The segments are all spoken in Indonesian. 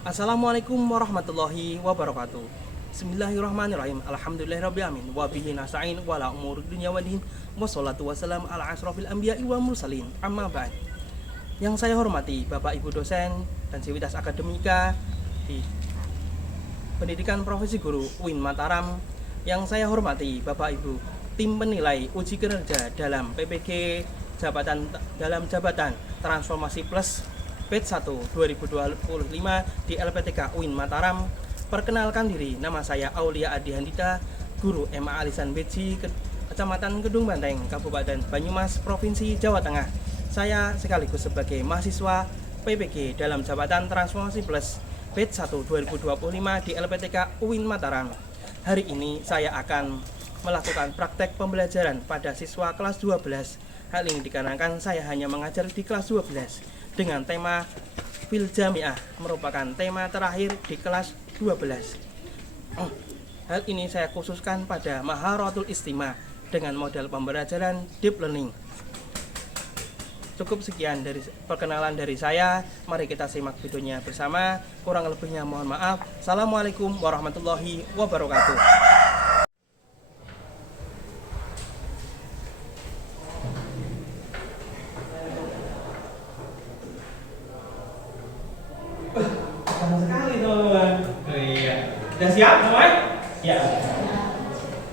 Assalamualaikum warahmatullahi wabarakatuh. Bismillahirrahmanirrahim. Alhamdulillahirrabbilalamin. Wa bihi nasta'in wa la umuri dunya waddin. Wassalatu wassalamu ala asrofil anbiya'i wa mursalin. Amma ba'd. Yang saya hormati Bapak Ibu dosen dan Sivitas Akademika di Pendidikan Profesi Guru UIN Mataram. Yang saya hormati Bapak Ibu tim penilai uji kinerja dalam PPG dalam jabatan Transformasi Plus Batch 1 2025 di LPTK UIN Mataram. Perkenalkan diri, nama saya Aulia Adihandita, Guru MA Alisan Beji, Kecamatan Kedung Banteng, Kabupaten Banyumas, Provinsi Jawa Tengah. Saya sekaligus sebagai mahasiswa PPG dalam jabatan Transformasi Plus Batch 1 2025 di LPTK UIN Mataram. Hari ini saya akan melakukan praktek pembelajaran pada siswa kelas 12. Hal ini dikarenakan saya hanya mengajar di kelas 12 dengan tema Fil Jamiah, merupakan tema terakhir di kelas 12. Hal ini saya khususkan pada Maharatul Istima dengan model pembelajaran Deep Learning. Cukup sekian dari perkenalan dari saya. Mari kita simak videonya bersama. Kurang lebihnya mohon maaf. Assalamualaikum warahmatullahi wabarakatuh. Sekali teman-teman. Iya. Sudah siap semuanya? Ya.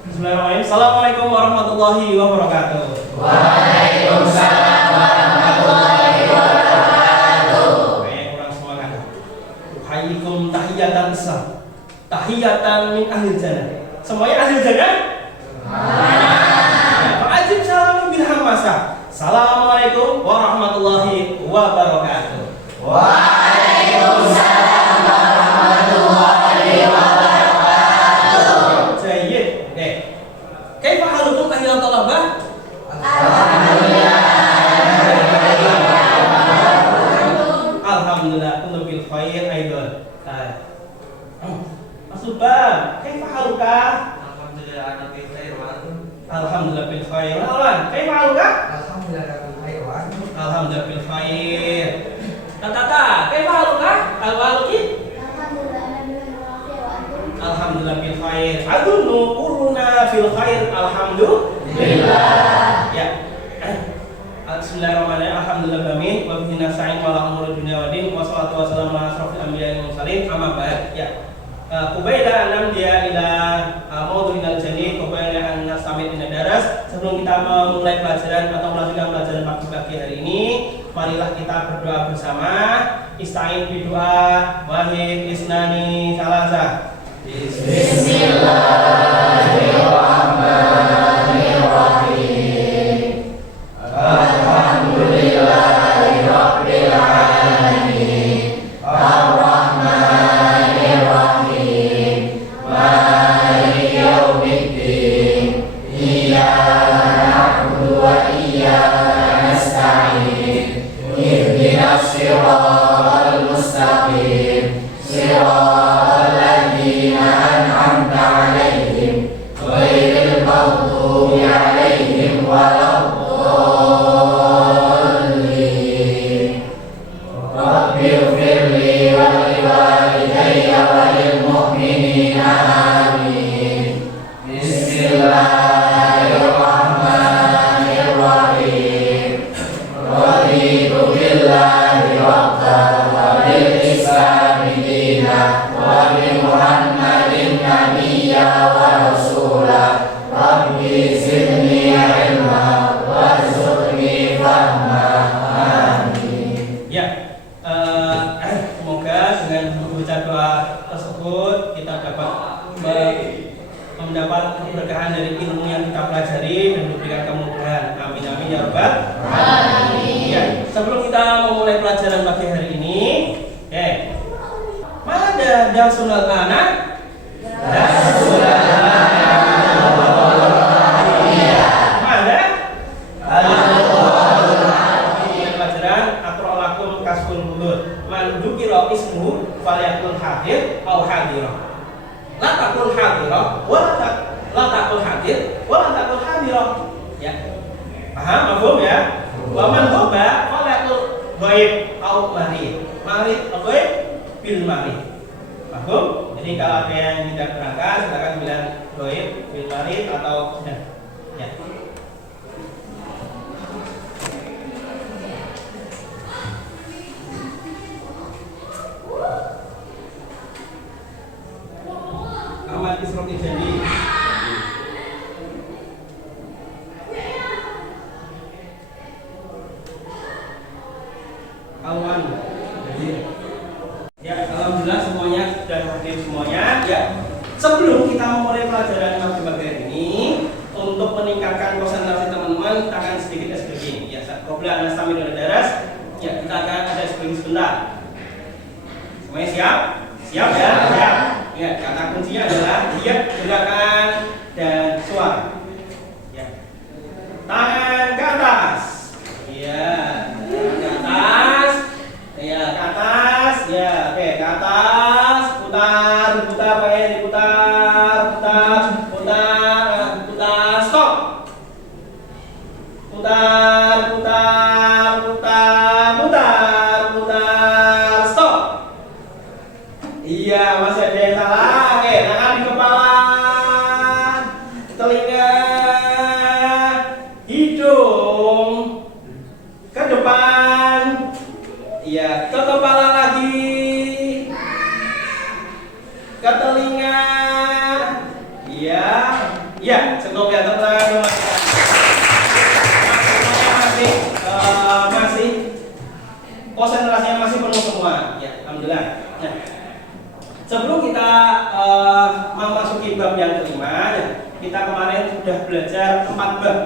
Bismillahirrahmanirrahim. Assalamualaikum warahmatullahi wabarakatuh. Waalaikumsalam warahmatullahi wabarakatuh. Oke, kurang semangat. Hayyikum tahiyatan Islam. Tahiyatan min ahli jannah. Semuanya ahli jannah? Fa'ajib salam bil hamasa. Assalamualaikum warahmatullahi wabarakatuh. Waalaikumsalam warahmatullahi wabarakatuh. Jayyid. Oke. Kaifa halukum ahlul talabah? Alhamdulillah, kuntum bil khair aidan. Mas Subhan, kaifa haluka? Alhamdulillah ana bil khair wa antum. Alhamdulillah bil khair. Awan, kaifa haluka? Alhamdulillah bil khair wa antum. Alhamdulillah bil khair. Tata, kaifa haluka? Al-waluki? Alhamdulillah bil khair. Adunnu kuruna fil khair. Alhamdulillah. Ya. Bismillahirrahmanirrahim. Alhamdulillah amin. Wa bihi nasta'in wa la umuri dunya waddin. Wassalatu wassalamu ala asrofil anbiya'i wal mursalin. Amma ba'd. Ya. Qubaila an dia ila mawdu'inal jani, qubaila an nastamid min daras. Sebelum kita memulai pelajaran atau melanjutkan pelajaran pagi-pagi hari ini, marilah kita berdoa bersama. Ista'in bidu'a wahid isnani salasa. Bismillahirrahmanirrahim. Alhamdulillahirabbil alamin. Arrahmanirrahim. Maliki yaumiddin. Iyyaka na'budu wa iyyaka nasta'in. Ihdinas siratal mustaqim. Siratal ladzina an'amta 'alaihim ghairil maghdubi 'alaihim waladdallin. Rabbighfirli wa liwalidayya wa lil mu'minina amin. Bismillahirrahmanirrahim. Raditu billahi rabban wa bil islami dinan wa bi Muhammadin nabiyya wa rasula. Rabbi zidni ilma warzuqni fahma. Amin. Ya. Semoga dengan membaca doa tersebut kita dapat mendapat keberkahan dari ilmu yang kita pelajari dan diberikan kemudahan. Amin amin ya rabbal alamin. Ya, sebelum kita memulai pelajaran pagi hari ini, mana darsul anak? Darsul pelajaran Aqra lakum kasbul budur. Man dzukira ismuhu falyakun hadir au hadira. La takun hadira wa la takun hadir wa la takun hadira. Ya. Paham mafhum ya? Wa man dhaba falyakun ghaib au marid. Marid ghaib fil marid. Paham? Jadi kalau ada yang tidak berangkat silakan bilang goib fil marid atau sudah. Ya. Amal Isroq jadi awan. Ya, alhamdulillah semuanya sudah hadir semuanya. Ya, sebelum kita memulai pelajaran matematika ini, untuk meningkatkan konsentrasi teman-teman, kita akan sedikit SPG. Ya, qabla an nastami'il daras. Ya, kita akan ada SPG sebentar. Semuanya siap? Siap ya? Siap. Ya, kata kuncinya adalah lihat gerakan dan suara. Ya. Tangan ke atas. Ya, tangan ke atas. Ya, ke atas. Ya, oke, ke atas. Putar, putar, pakai diputar, putar, putar, putar, stop. Putar, putar, putar, putar, putar, stop. Iya, masih ada yang salah. Oke, tangan di kepala, telinga, hidung, ke depan. Iya, ke kepala lagi, ke telinga. Iya, iya, cukup ya teman-teman. Masih konsentrasinya masih penuh semua. Ya, alhamdulillah. Nah, sebelum kita memasuki bab yang kelima, ya, kita kemarin sudah belajar 4 bab.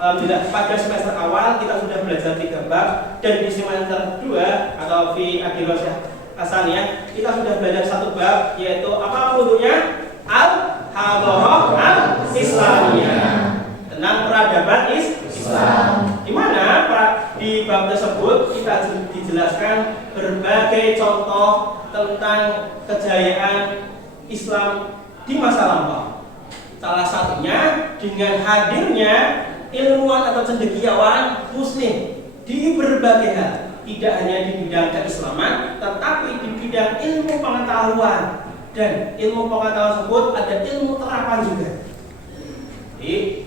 Alhamdulillah pada semester awal kita sudah belajar 3 bab, dan di semester 2 atau fi ad-dirasah asaniyah kita sudah belajar 1 bab, yaitu apa bentuknya? Al-Hadharah Al-Islamiyah, tentang peradaban Islam. Di mana di bab tersebut kita dijelaskan berbagai contoh tentang kejayaan Islam di masa lampau. Salah satunya dengan hadirnya ilmuwan atau cendekiawan muslim di berbagai hal, tidak hanya di bidang keislaman, tetapi di bidang ilmu pengetahuan, dan ilmu pengetahuan tersebut ada ilmu terapan juga. Jadi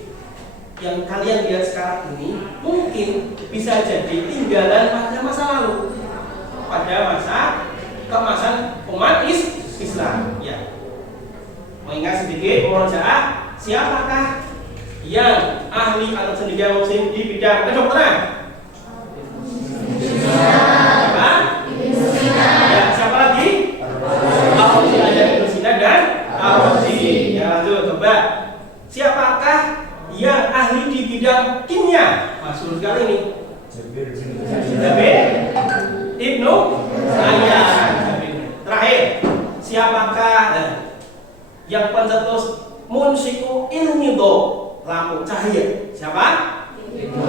yang kalian lihat sekarang ini mungkin bisa jadi tinggalan pada masa lalu, pada masa kemasan umat Islam. Ya, mengingat sedikit murojaah, siapakah yang ahli atau cendekiawan muslim di bidang kedokteran? Siapa? Ya, siapa lagi? Al-Razi, ada Ibnu Sina dan Al-Razi. Ya, lanjut coba. Siapakah yang ahli di bidang kimia? Masyhur sekali ini. Jabir Ibnu Hayyan. Terakhir, siapakah yang pencetus munsiku ilmi do, lampu cahaya? Siapa? Ibnu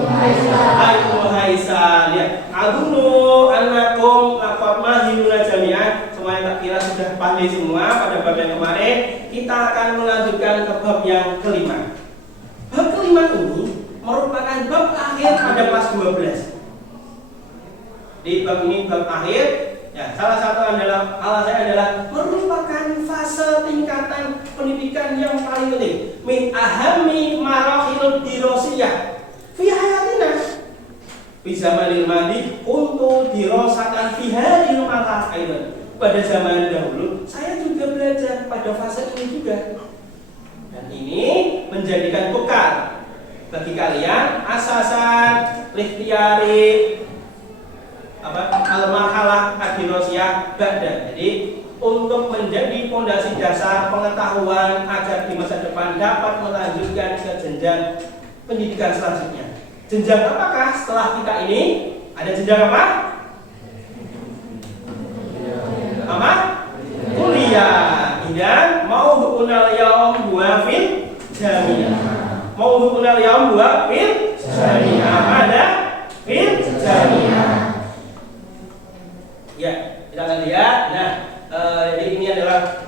Haisan. Ya, adunu annakum laqad mahiluna jami'an. Semua yang tak kira sudah pandai semua pada bab yang kemarin. Kita akan melanjutkan ke bab yang kelima. Bab kelima ini merupakan bab akhir pada kelas 12. Di bab ini bab akhir. Ya, salah satu alasannya adalah merupakan fase tingkatan pendidikan yang paling penting. Min ahami marahil dirosiyah fi hayatina fi zamanil madi untuk dirasakan fi hadil marahil. Pada zaman dahulu saya juga belajar pada fase ini juga, dan ini menjadikan bekal bagi kalian asasan lihtiyari al-marhalah ad-dirasiyah ba'da. Jadi untuk menjadi fondasi dasar pengetahuan agar di masa depan dapat melanjutkan ke jenjang pendidikan selanjutnya. Jenjang apakah setelah kita ini? Ada jenjang apa? Apa? Kuliah. Dan mau hukunal yaum buah fil jamiah. Mau hukunal yaum buah fil jamiah. Ada fil jamiah. Ya, kita akan lihat. Nah, jadi ini adalah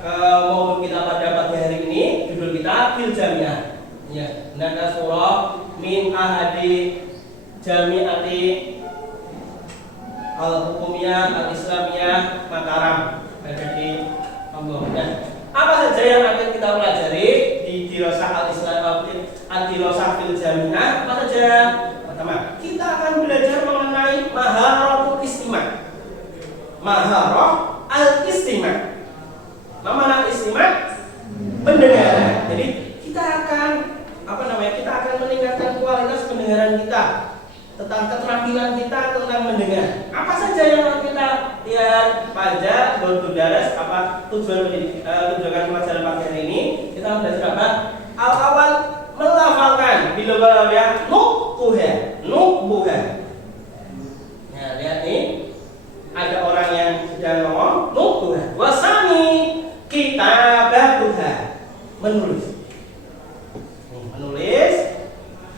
modul kita pada pagi hari ini. Judul kita fil jamiah. Ya, nada surah min ahadi jamiati Al-Hukumiyah Al-Islamiyah Mataram. Jadi pembangunan. Apa saja yang akan kita pelajari di Dirasah Al-Islam Al-Dirasah fil Jami'ah? Apa saja? Pertama, kita akan belajar mengenai maharatul istima'. Maharah al-istima'. Mana istima'? Pendengaran. Jadi kita akan kita akan meningkatkan kualitas pendengaran kita, tentang keterampilan kita tentang mendengar. Apa saja yang akan kita lihat pada Daras, apa tujuan pelajaran pagi hari ini? Kita belajar apa? Awal melafalkan bila ya nukbuha. Nah, lihat nih, ada orang yang sedang ngomong nukbuha. Wasani kitabatuha, menulis.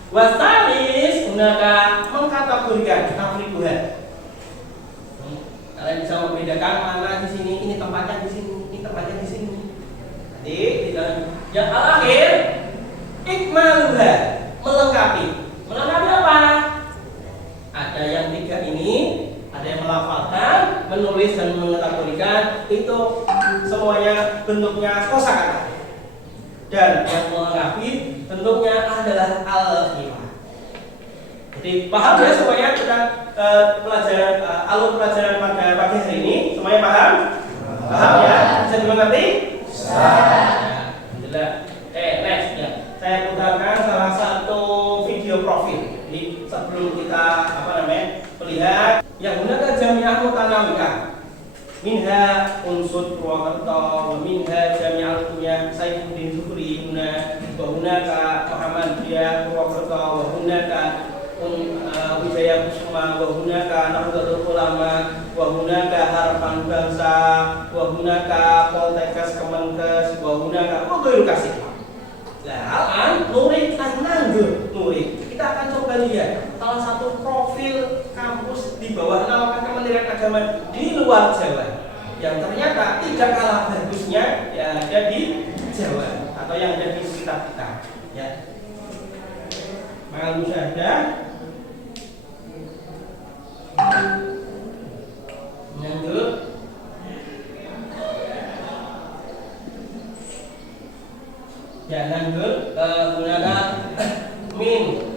Wastalis gunakan mengkategorikan kategorikan. Kalian bisa membedakan mana di sini, ini tempatnya di sini, ini tempatnya di sini. Jadi yang terakhir ikmaluha, melengkapi. Melengkapi apa? Ada yang tiga ini, ada yang melafalkan, menulis dan mengkategorikan. Itu semuanya bentuknya kosakata. Dan yang melengkapi bentuknya adalah al-himah. Jadi paham ya semuanya tentang pelajaran alur pelajaran pada pagi hari ini? Semuanya paham? Paham ya? Bisa dimengerti? Bisa. Alhamdulillah. Next ya. Saya putarkan salah satu video profil. Jadi sebelum kita melihat yang gunakan jami'ah mutanawiyah. Minha unsur Purwokerto, wa minha Jami'al Kunyah Saifuddin Zuhri huna, wa hunaka Muhammadiyah Purwokerto, wa hunaka Wijaya Kusuma, wa hunaka Nahdlatul Ulama, wa hunaka Harapan Bangsa, wa hunaka Poltekkes Kemenkes, wa hunaka Edukasi. Nah, murid nanggur murid. Kita akan coba lihat salah satu profil kampus di bawah naungan Kementerian Agama di luar Jawa yang ternyata tidak kalah bagusnya yang ada di Jawa atau yang ada di sekitar kita. Ya. Maka musyahadah lanjut. Ya, lanjut gunakan min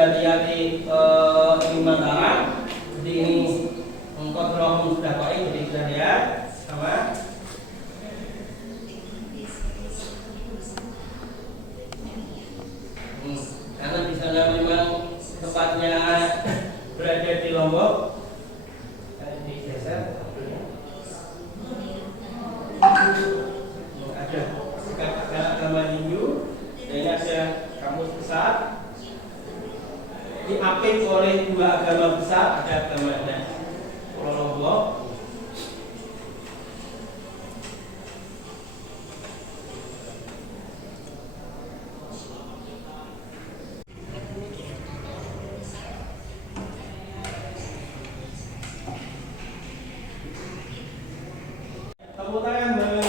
hati-hati Mataram. Jadi ini kodrohum sudah baik, jadi kita lihat sama. Karena di sana memang tempatnya berada di Lombok. Digeser. Ada agama Hindu, dan ini ada kampus besar diapit oleh dua agama besar, ada agama Pulau Lombok. Tepuk tangan bagi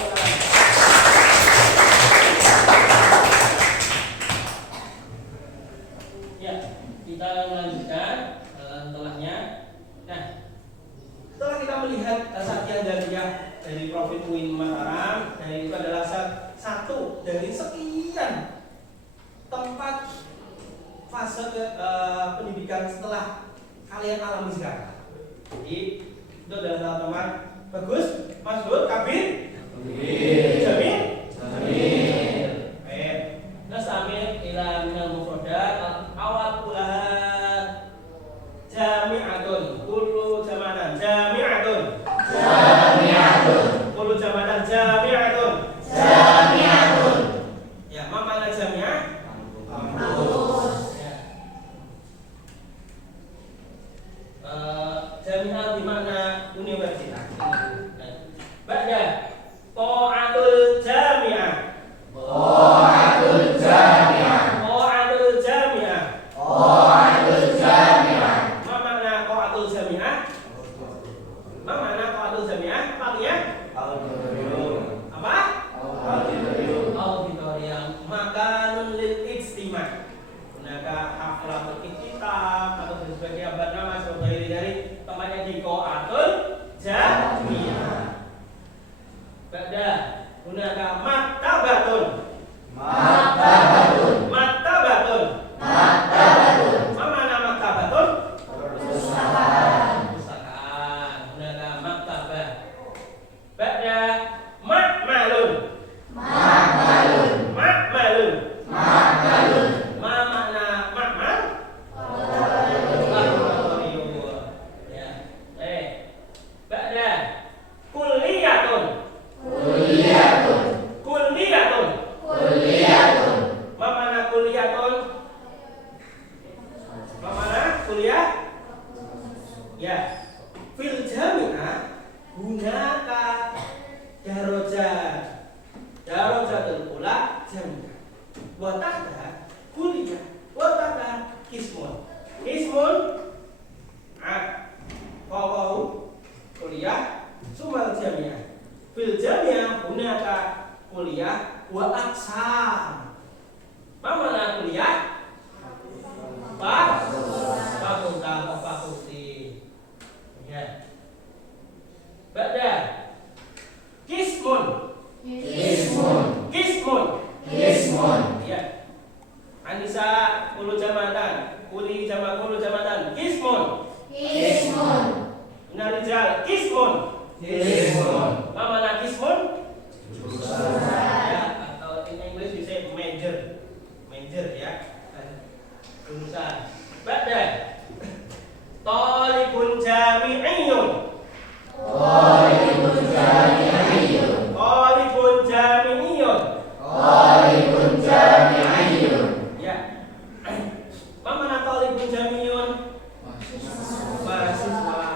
ya, kita lanjutkan setelahnya. Nah, setelah kita melihat Satya Dariyah dari Profil UIN Mataram, dan itu adalah satu dari sekian tempat fase pendidikan setelah kalian alami sekarang. Jadi itu adalah teman-teman bagus, Masud, Kabir, Jamil, baik. Terus sambil ila minal mufradat awal kulaha jami'atun, kullu jamatan jami'atun, kullu jamatan jami'atun. Ya, makna jami'ah kampus. Ya. Jami'ah di mana universitas. Baca Ta'atul Jami'ah. Ma makna Ta'atul Jami'ah? Ma makna Ta'atul Jami'ah? Artinya apa? Auditorium. Makanun lil ijtima'. Gunakan haflatul ijtima'. Tempatnya di qiraatul jami'ah. Ba'da hunaka maktabatun. Maktabatun. Maktabatun. Maktabatun. Apa makna maktabatun? Perpustakaan. Perpustakaan. Hunaka maktabah. Ba'da ma'malun. Ma'malun. Ma'malun. Ma'malun. Ma makna ma'mal? Ya. Ba'da kulliyatun. Kulliyatun. Kulliyatun. Kulliyatun. Ma makna kulliyatun? Ma makna kuliah? Ya. Fil jami'ah hunaka darajat. Darajatul ula jami'ah. Wa tahta kuliah. Wa tahta qismun. Qismun fawqahu kuliah sumal jami'ah. Fil jami'ah hunaka kuliah wa aqsam. Ma makna kuliah? Fakultas atau fakulti. Ya. Ba'da qismun. Qismun. Qismun. Qismun. Ya. Anisa ulu jamatan. Uli jama ulu jamatan. Qismun. Qismun. Narijal qismun. Qismun. Ma makna qismun? Jurusan. Ya, atau in English we say major. Major ya. Jurusan. Ba'da talibun jami'iyun. Talibun jami'iyun. Talibun jami'iyun. Talibun jami'iyun. Ya. Apa makna talibun jami'iyun? Mahasiswa.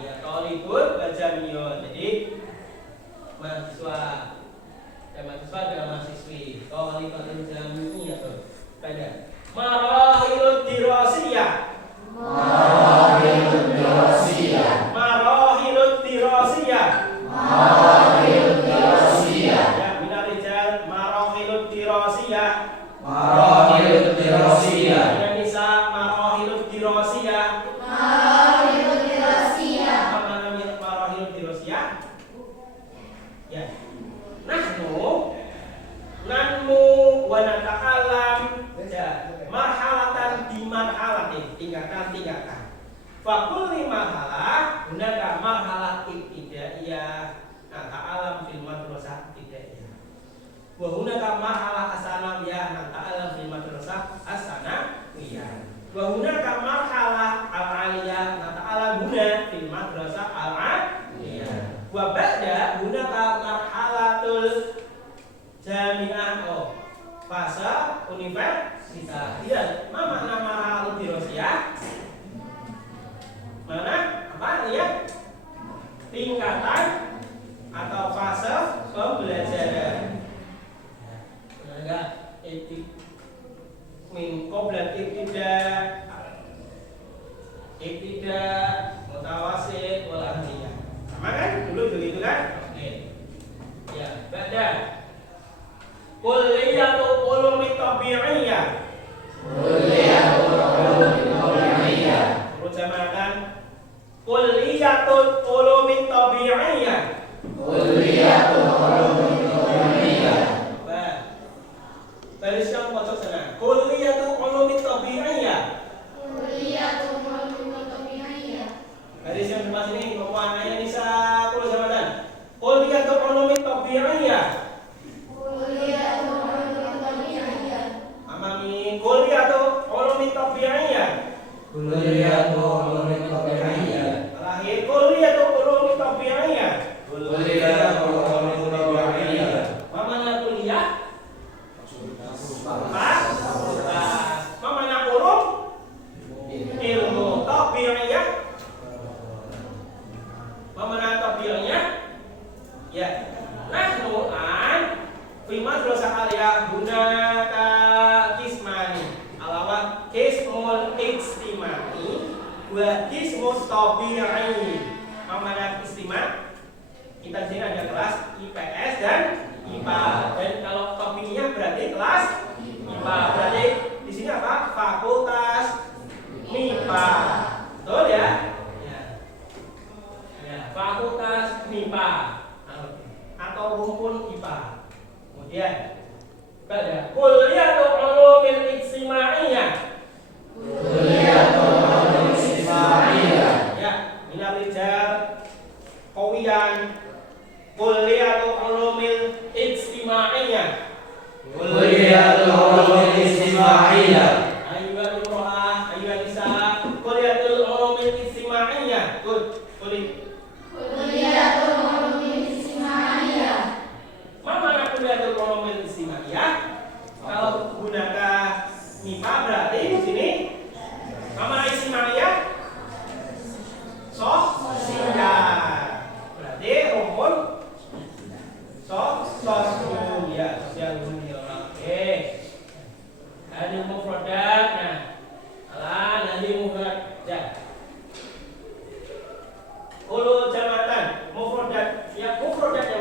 Ya, talibun wa jami'iyun. Jadi mahasiswa. Ya, mahasiswa dan mahasiswi. Talibun jami'iyun. Pada marahilud dirasiyah. Marahilud dirasiyah. Marahilud dirasiyah. Marahilud dirasiyah. Ya, minar rijal marahilud dirasiyah. Marahilud dirasiyah. Minan nisa marahilud dirasiyah. Marahilud dirasiyah. Apa makna marahilud dirasiyah? Ya. Nanmu wa nata'alam. Ya, marhalatan di marhalatin, tingkatan-tingkatan. Fakulli marhalah hunaka marhalah ibtidaiyah. Nata'alam fil madrasah ibtidaiyah. Wa hunaka marhalah asanawiyah. Nata'alam fil madrasah asanawiyah. Wa hunaka marhalah al-aliyah. Nata'alam huna fil madrasah al-aliyah. Wa ba'da hunaka marhalatul jami'ah. Fase universitas. Iya, ma makna marhalul dirasiyah? Mana? Apa ya? Tingkatan atau fase pembelajaran. Enggak, etik min qabla ibtida mutawasit wal aliyah. Sama kan? Dulu begitu kan? Oke. Ya, ba'da kulliyatu ulumi tabi'iyah. Kulliyatu ulumi tabi'iyah. Terjemahkan kulliyatu ulumi tabi'iyah. Kulliyatu ulumi tabi'iyah. Baris yang pojok sana. Kulliyatu ulumi tabi'iyah. Kulliyatu ulumi tabi'iyah. Baris yang sebelah sini perempuan ayah Nisa kulo jabatan. Kulliyatu ulumi tabi'iyah. Kulliyatu ulumi tabi'iyah. Amami kulliyatu ulumi tabi'iyah. Kulliyatu ulumi tabi'iyah. Terakhir kulliyatu ulumi tabi'iyah. Kulliyatu ulumi tabi'iyah. Mana kuliah? Fakultas. Mana ulum? Ilmu tabi'iyah. Mana tabi'iyah? Ya. Nahnu an fi madrasah aliyah hunaka qismani. Alawat qismul ijtimai wa qismus tabi'i. Mana istima? Kita di sini ada kelas IPS dan IPA. Dan kalau tabi'iyah berarti kelas IPA. Berarti di sini apa? Fakultas MIPA. Betul ya? Ya. MIPA atau rumpun IPA. Kemudian ada Kulliyatul Ulumil Ijtimaiyah. Kulliyatul Ulumil Ijtimaiyah. Ya, minal rijal qawiyan. Kulliyatul Ulumil Ijtimaiyah. Kulliyatul Ulumil Ijtimaiyah. Ayyuhal imra'ah, ayyuhan nisa, Kulliyatul Ulumil Ijtimaiyah. Kulliyatul Ulumil Ijtimaiyah. Mana Kulliyatul Ulumil Ijtimaiyah? Kalau gunakan MIPA berarti di sini mana Ijtimaiyah? Sosial. Berarti rumpun sosial ya, sosial dunia. Oke. Ada mufradat. Nah, nanti mufradat. Ulul jamatan, mufradat. Ya, mufradat ya.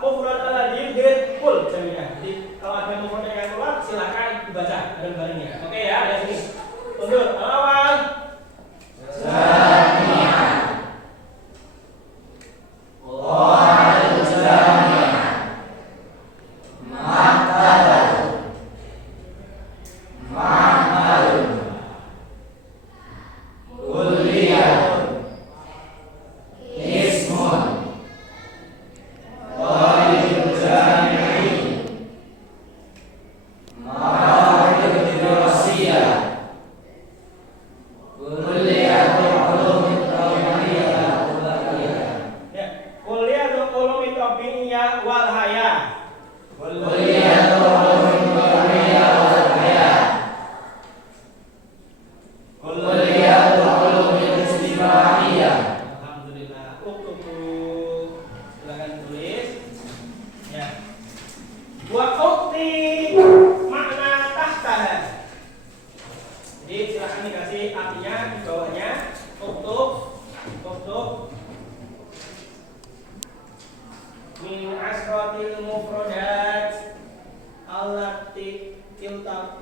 Mufradat tadi dengan kul jami'ah. Jadi kalau ada mufradat yang keluar silakan dibaca ada baringnya. Oke ya, ada sini. Untuk awal. Jami'ah. Wal jami'ah. Maktabah. Ma'malun. Kulliyatun. Ismun. Talibul jami'i. Ma'arif dirasiyah. Kulliyatul ulumit tabi'iyah wal hayah. Ya, Kulliyatul Ulumit Tabi'iyah wal Hayah. Kulliyatul ulumit tabi'iyah wal hayah. Kulliyatul ulumil ijtimaiyah. Alhamdulillah. Silakan tulis. Ya. Wa ukti makna tahtaha. Jadi silakan dikasih artinya di bawahnya. Uktub min asratil mufradat allati iltaq.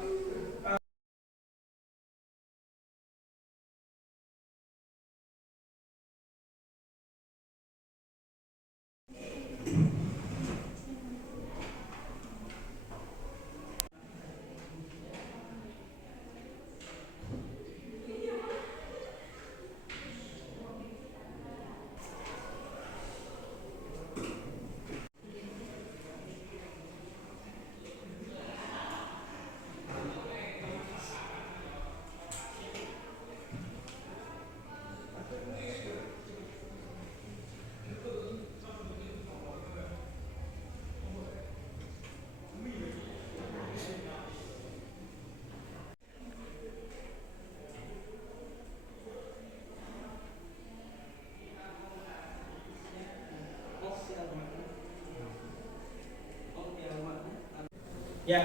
Ya.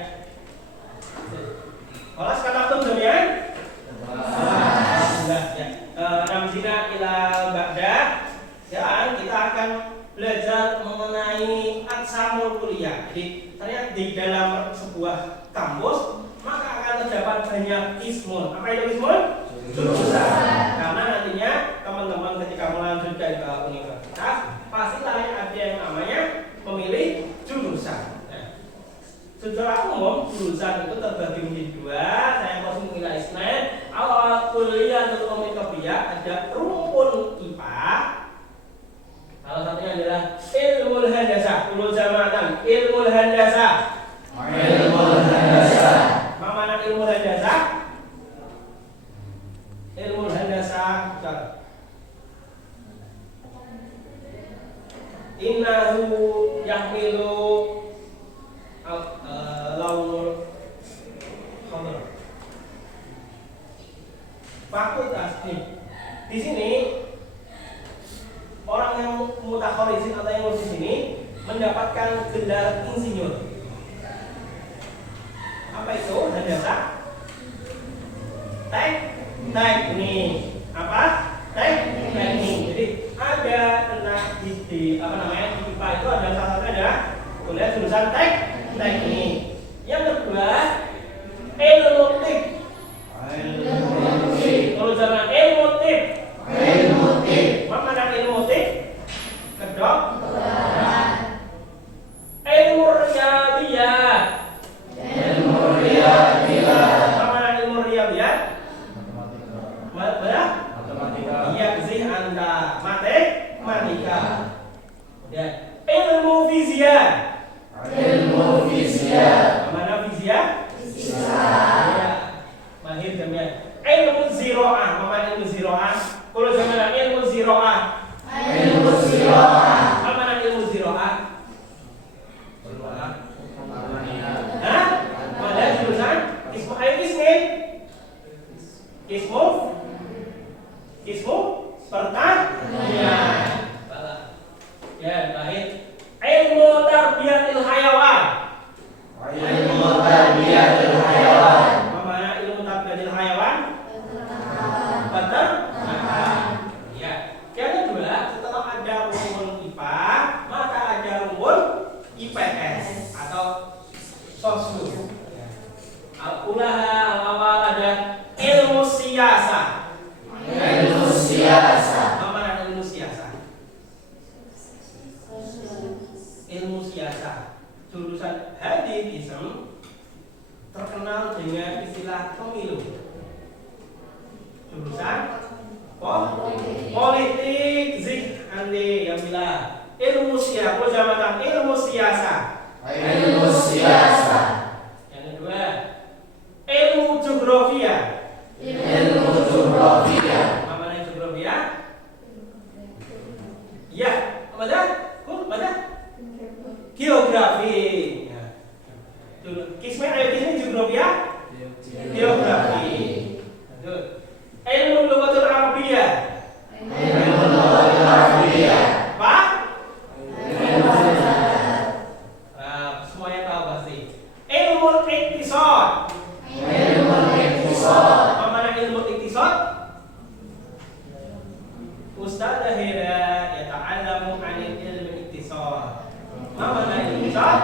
Kelas katatum jami'an? Sudah ya. Namzina ila ba'da. Sekarang kita akan belajar mengenai aksamul kuliah. Jadi ternyata di dalam sebuah kampus maka akan terdapat banyak ismun. Apa itu ismun? Jurusan. Karena nantinya teman-teman ketika melanjutkan ke universitas pastilah ada yang namanya memilih jurusan. Secara umum jurusan itu terbagi menjadi dua. Saya masih mengira ismen. Awal Kulliyatul Ulumit Tabi'iyah ada rumpun IPA. Salah satunya adalah ilmu handasah. Ulul jamatan ilmu handasah. Ilmu handasah. Mana ilmu handasah? Ilmu handasah. Innahu yahmilu launul khamr. Fakultas nih. Di sini orang yang mutakharisin atau yang lulus di sini mendapatkan gelar insinyur. Apa itu? Handasah? Teknik. Apa? Teknik. Jadi ada di apa namanya di IPA itu ada salah satunya adalah kuliah jurusan teknik. Yang kedua ilmu tip. Kalau jangan ilmu tip. Mana ilmu tip? Kedok matematika. Kemudian ilmu fisika. Ilmu fisika. Mana fisika? Fisika. Ya, mahir jamiah. Ilmu ziroah. Mana ilmu ziroah? Kalau zaman ilmu ziroah. Ilmu ziroah. Mana ilmu ziroah? Hah? Pada jurusan ismu ayo ismu pertanian. Ya, baik. Ilmu tarbiyatil hayawan. Ilmu tarbiyatil hayawan. Mana ilmu tarbiyatil hayawan? Peternakan. Ya. Yang kedua, setelah ada rumpun IPA, maka ada rumpun IPS atau sosum. Al-ulaha awal ada ilmu siasah. Ilmu siasah. Mana ilmu siasah? Ilmu siasah. Jurusan hadisism terkenal dengan istilah pemilu. Jurusan politik zik andi yang bilang ilmu siasah. Jabatan ilmu siasah. Ilmu siasah. Yang kedua, ilmu geografia. Ilmu geografia. Apa namanya geografia? Ya, apa dah? Mana? Geografi. Ya. Kisme geografia? Geografi. Lanjut. Ilmu lughatul arabiyah. Ilmu lughatul arabiyah. Apa? Semuanya tahu pasti. Ilmu iktisad. Ilmu iktisad. Apa mana ilmu iktisad? Ustaz Hira yata'allamu 'anil ilmi iktisad. Apa mana ilmu iktisad?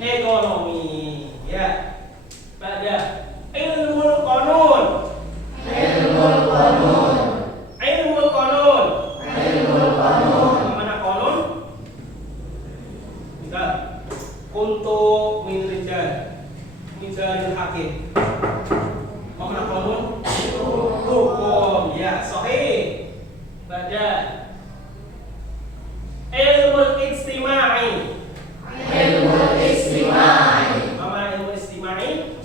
Ekonomi. Ya. Pada ilmu qanun. Ilmu qanun. Ilmu qanun. Ilmu qanun. Apa mana qanun? Misal kuntu min rijal misalul hakim. Apa mana qanun? Hukum. Ya, sahih. Pada ilmu ijtimai. Ilmu istimai. Apa ilmu ijtimai?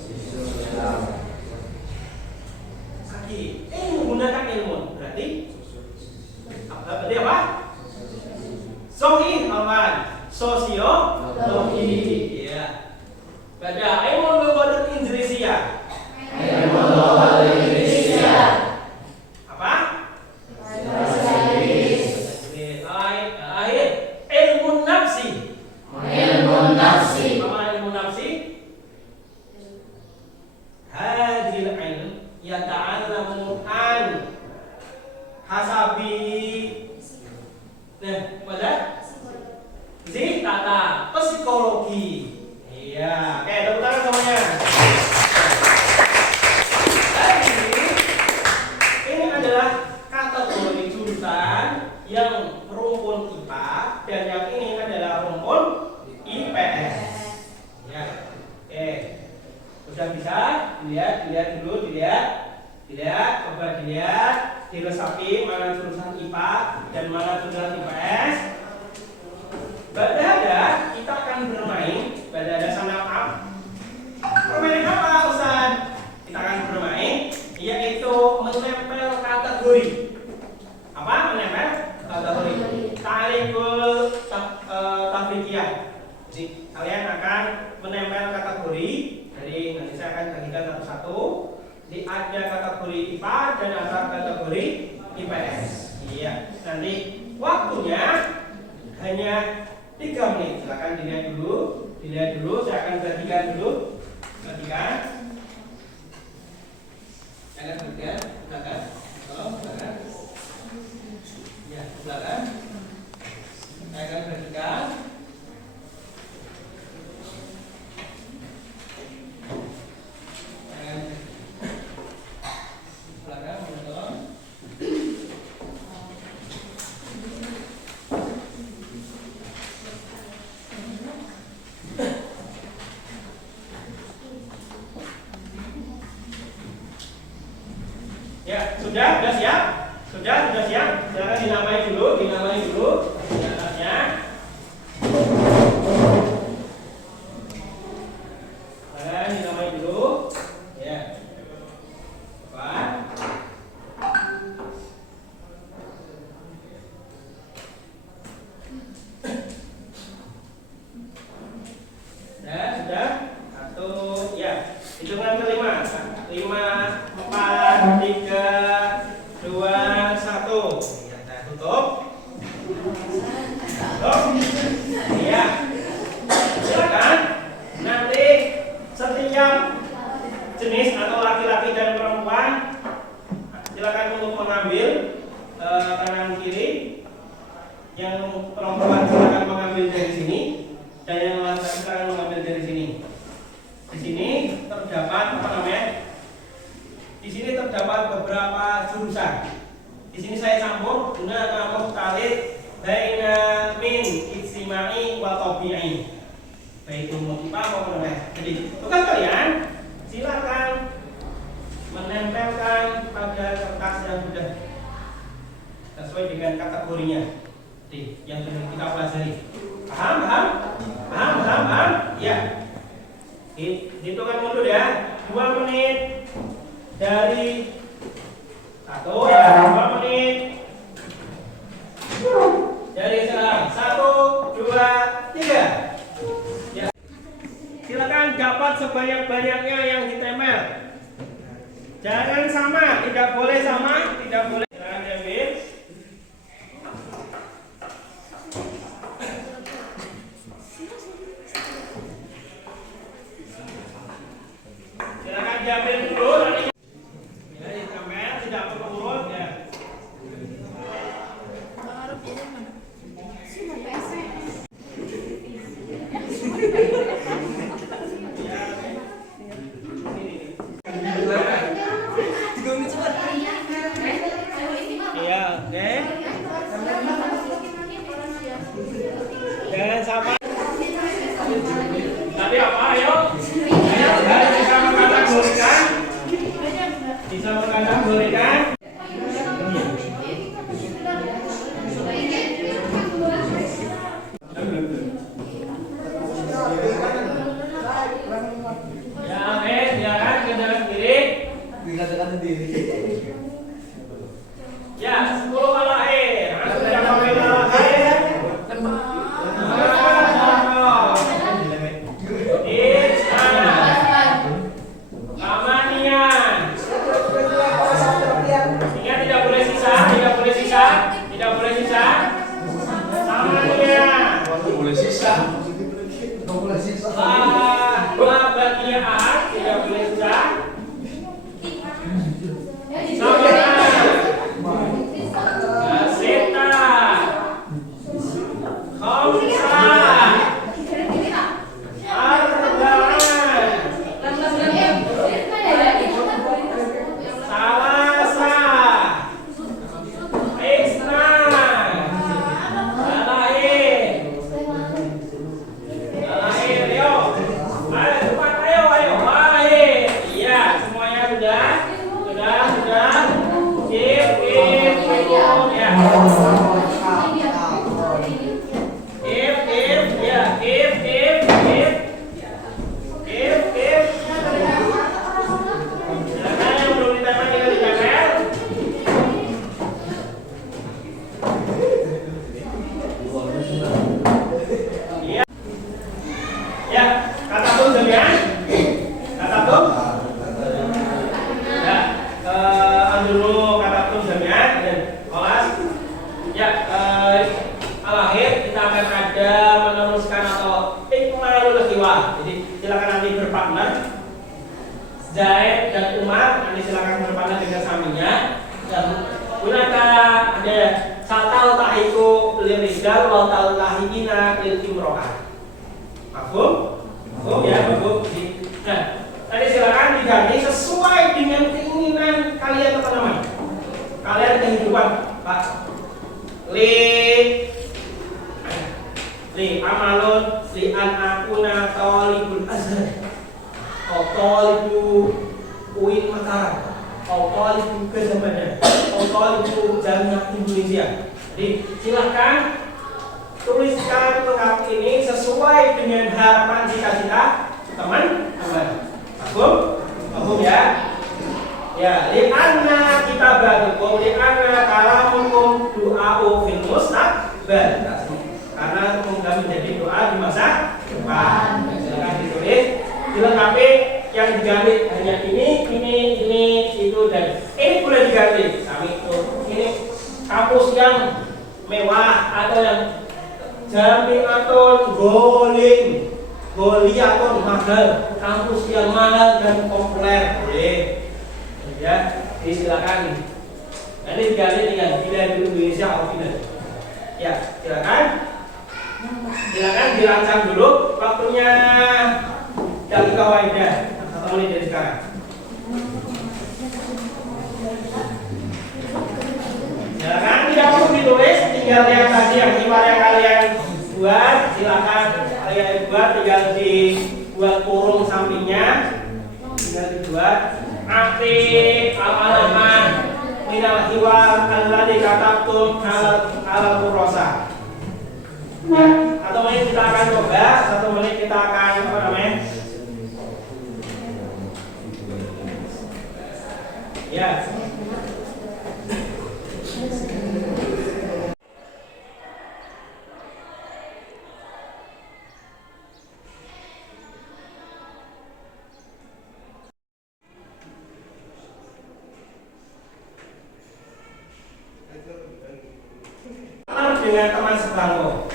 Lagi. Menggunakan ilmu. Berarti apa? Sahih aman. Sosiologi. Ya. Pada ilmu lughatul Indonesia. Ilmu lughatul Indonesia. Apa? Bahasa Inggris. Akhir ilmu nafsi. Ilmu nafsi. Apa ilmu nafsi? Hadil ilm yata'allamu an hasabi. Nah, pada tata psikologi. Iya, oke, tepuk tangan semuanya. Jadi, ini adalah kategori jurusan yang rumpun IPA dan yang ini adalah rumpun IPS. Ya, oke. Sudah bisa dilihat dulu, coba dilihat, diresapi mana jurusan IPA dan mana jurusan IPS. Badada kita akan bermain badada sana up. Permainan apa Ustaz? Kita akan bermain yaitu menempel kategori. Apa menempel kategori? Ta'riful tafriqiyah. Jadi kalian akan menempel kategori. Jadi nanti saya akan bagikan satu-satu. Jadi ada kategori IPA dan ada kategori IPS. Iya. Nanti waktunya hanya 3 menit. Silakan dilihat dulu. Saya akan bagikan dulu. Bagikan. Belakang. Belakang. Ya, belakang. Saya akan bagikan. Belakang. Ya, sudah siap? Sudah siap? silakan dinamai dulu di atasnya. Silakan dinamai dulu. Ya. Apa? Sudah. Satu, ya. Hitungan kelima. 5, 4, 3, 2, 1. Ya, kita tutup. Ya. Silakan. Nanti setiap jenis atau laki-laki dan perempuan silakan untuk mengambil kanan kiri. Yang perempuan silakan mengambil dari sini dan yang laki-laki silakan mengambil dari sini. Di sini terdapat apa namanya? Di sini terdapat beberapa jurusan. Di sini saya campur guna nama mukhtalif baina min ijtimai wa tabi'i. Baik itu multipa maupun namanya. Jadi, tugas kalian silakan menempelkan pada kertas yang sudah sesuai dengan kategorinya. Jadi, yang sudah kita pelajari. Paham? Ya. Hitungkan mundur ya. 2 menit dari 1 ya, 2 menit dari sekarang. 1, 2, 3 ya. Silakan dapat sebanyak-banyaknya yang ditempel. Jangan sama, tidak boleh sama, tidak boleh. Silakan diambil. Silakan diambil dulu nanti. Ya, ditempel, tidak perlu urut ya. Iya, oke. Jangan sama. Tapi apa? Ayo. Bisa mengkategorikan. Bisa mengkategorikan. Ya, oke. Silakan ke jalan kiri. Ya, 10 ala air. Sudah pakai ala air. Ingat tidak boleh sisa. Samania. Boleh sisa. Bagian ahad tidak boleh sisa. Samana. Seta. Khamsa. Arba'an. Salasa. Isna. Alair, yo. Ayo cepat, ayo. Alair. Iya, semuanya sudah. Keep, ya. Keep. Silakan yang belum ditempel tinggal ditempel. Iya. Ya, kata tuh jaminan. Kata tuh. Ya, dulu kata tuh jaminan dan kelas. Ya, alahir kita akan ada meneruskan atau ikmalul khiwah. Jadi silakan nanti berpartner. Zaid dan Umar nanti silakan berpartner dengan suaminya. Dan gunakan ada satal tahiku lil rijal wa tal tahikina lil imro'ah. Mafhum? Ya, mafhum. Nah, tadi silakan diganti sesuai dengan keinginan kalian teman-teman. Kalian kehidupan, Pak. Li amalun li an akuna talibul azhar. Talibu uin Mataram. Talibu Gajah Talibu Jamiah Indonesia. Jadi silahkan tuliskan lengkap ini sesuai dengan harapan cita-cita teman-teman. Paham ya? Ya, li'anna kitabatukum li'anna kalamukum du'a'u fil mustaqbal. Karena semoga menjadi doa di masa depan. Silakan ditulis, dilengkapi, yang diganti hanya ini, itu dan ini boleh diganti. Kami itu ini kampus yang mewah atau yang jami'atun goliatun mahal, kampus yang mahal dan populer boleh. Ya, silakan. Nanti diganti dengan Bila Indonesia atau Bila. Ya, silakan. Silakan dirancang dulu waktunya dari kawaidah. 1 menit dari sekarang. Silakan, tidak perlu ditulis, tinggal lihat tadi yang kalian buat. Silakan kalian buat, tinggal dibuat kurung sampingnya, tinggal dibuat. Aktif al-alaman minal hiwar alladhi katabtum ala kurrosa. Ya, 1 menit kita akan coba, 1 menit kita akan apa namanya? Ya. Dengan teman sebangku,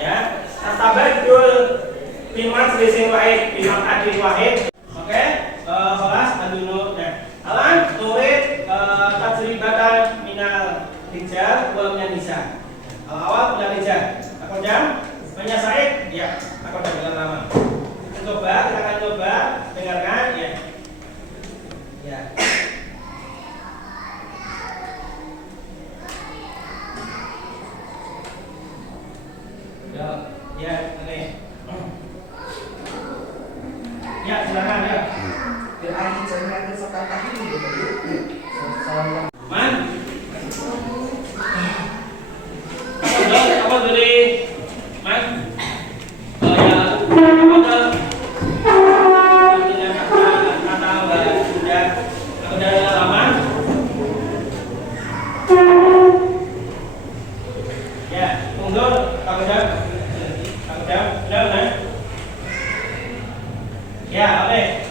ya, tabadul bimat lisin wahid bimat adil wahid. Oke, kelas adunu. Alan turid tajribatan minal rijal wal nisa. Awal minal rijal. Aku jam Punya Said? Ya, aku udah bilang lama. Kita akan coba dengarkan ya. Ya. Ya, oke. Ya, silakan ya. Berarti jangan sekarang ini. Man. Apa dari Man? Ya, apa kata sudah lama. Ya, mundur, udah. Ya, oke.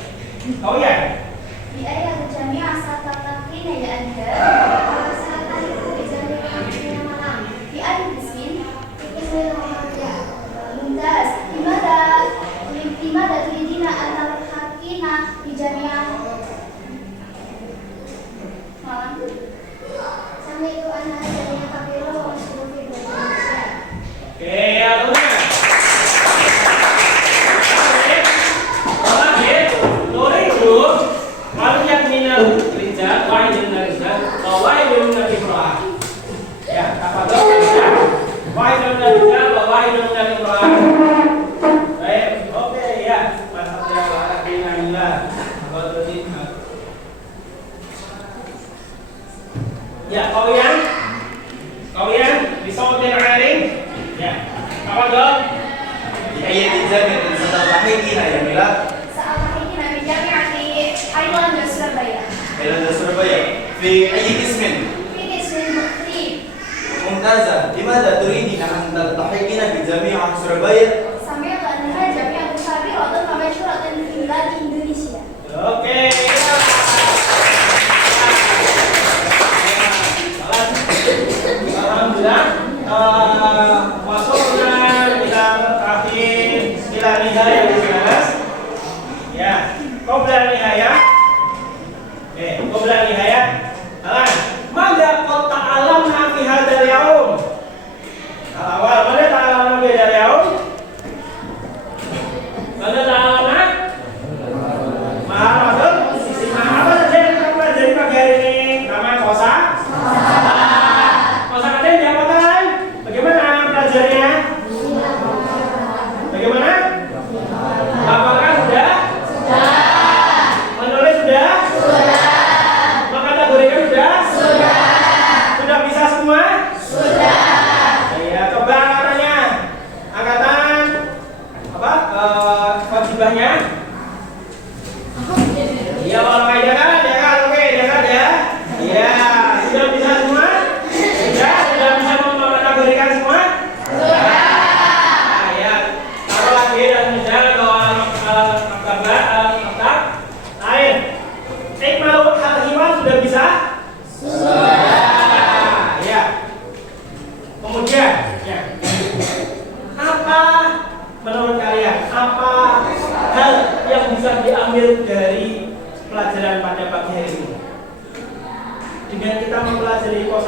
Kau ya? Di ayat jami'ah satatakin ya Anda. Saatan itu jami'ah malam. Di ayat bismin itu mumtaz. Dimana turidina antal hakina di jami'ah malam. Sampai itu anak jami'ah kabiro masuk di Indonesia. Oke, ya benar. Ya, kalian bisa mendengarin? Ya, apa dong? Di ayat jami'ah setelah ini ya Mila. Saat ini kami jami'ah di Airlanda Surabaya. Airlanda Surabaya. Fi ayyi ismin? Fi ismin mukhtib. Mumtazah. Dimana turidina an taltahiqina bi jami'ah Surabaya? Sampai annaha jami'ah kabiratan wa masyhuratan fi bilad Indonesia. Oke. Alhamdulillah, masuknya kita terakhir ila nihayah kelas. Ya, qabla nihayah. Qabla nihayah. Alan, mada qad ta'alamna fi hadzal yaum? Awal, mada ta'alamna fi hadzal yaum? Mada ta'alamna? Mahamadun, apa saja yang kita pelajari pagi hari ini? Namanya kosa? Kosa kata yang diapakan? Bagaimana belajarnya? Bagaimana? Apakah sudah? Menulis sudah?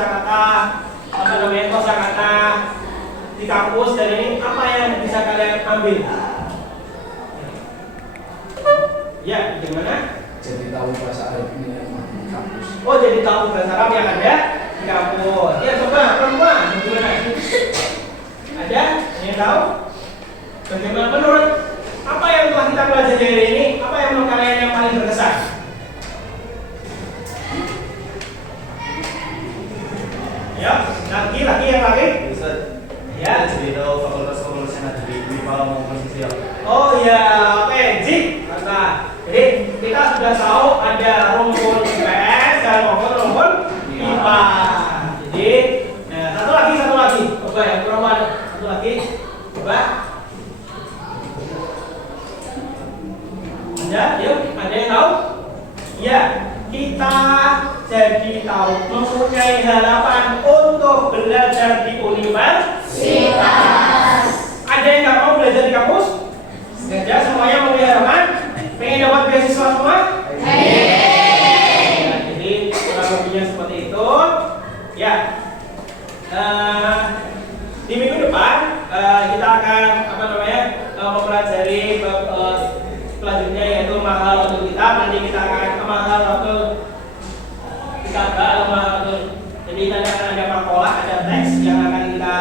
kosakata apa namanya kosakata di kampus dan ini apa yang bisa kalian ambil? Ya, gimana? Jadi tahu bahasa Arab ini yang di kampus. Oh, jadi tahu bahasa Arab yang ada di kampus. Ya, coba perempuan, gimana? Ada yang tahu? Bagaimana menurut apa yang telah kita pelajari hari ini? Apa yang menurut kalian yang paling berkesan? Ya, lagi yang lagi? Ustaz, Ya. jadi tahu fakultas-fakultas yang ada di MIPA maupun sosial. Oh ya, oke, Zik. Maka, jadi kita sudah tahu ada rumpun IPS dan maupun rumpun IPA. Jadi, nah, satu lagi. Coba yang perempuan, satu lagi. Coba. Ada yang tahu? Ya, kita jadi tahu mempunyai harapan untuk belajar di universitas. Ada yang nggak mau belajar di kampus? Ya, semuanya mau harapan? Pengen dapat beasiswa semua? Nah, jadi kurang lebihnya seperti itu. Ya, di minggu depan kita akan mempelajari selanjutnya yaitu mahalatul kitab. Nanti kita akan ke mahalatul kitab jadi nanti akan ada makalah, ada teks yang akan kita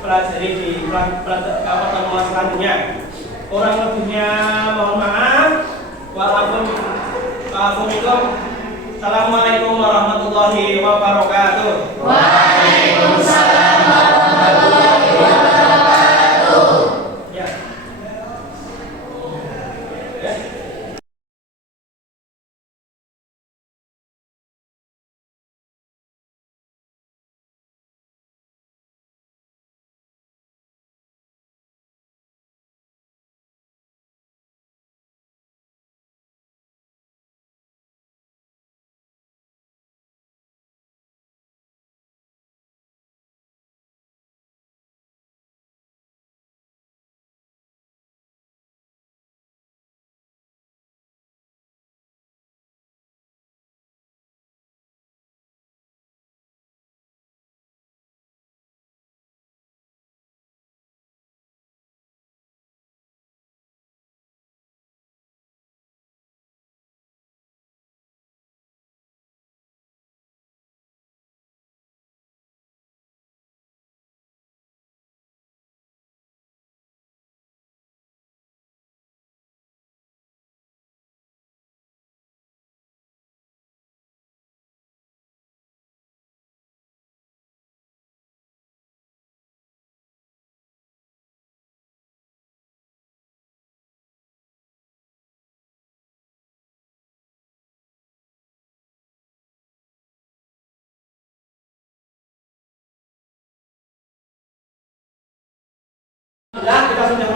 pelajari di pertemuan selanjutnya. Kurang lebihnya mohon maaf. Waalaikumsalam. Assalamualaikum warahmatullahi wabarakatuh. Waalaikumsalam warahmatullahi wabarakatuh. Ya. Ya. Kita sudah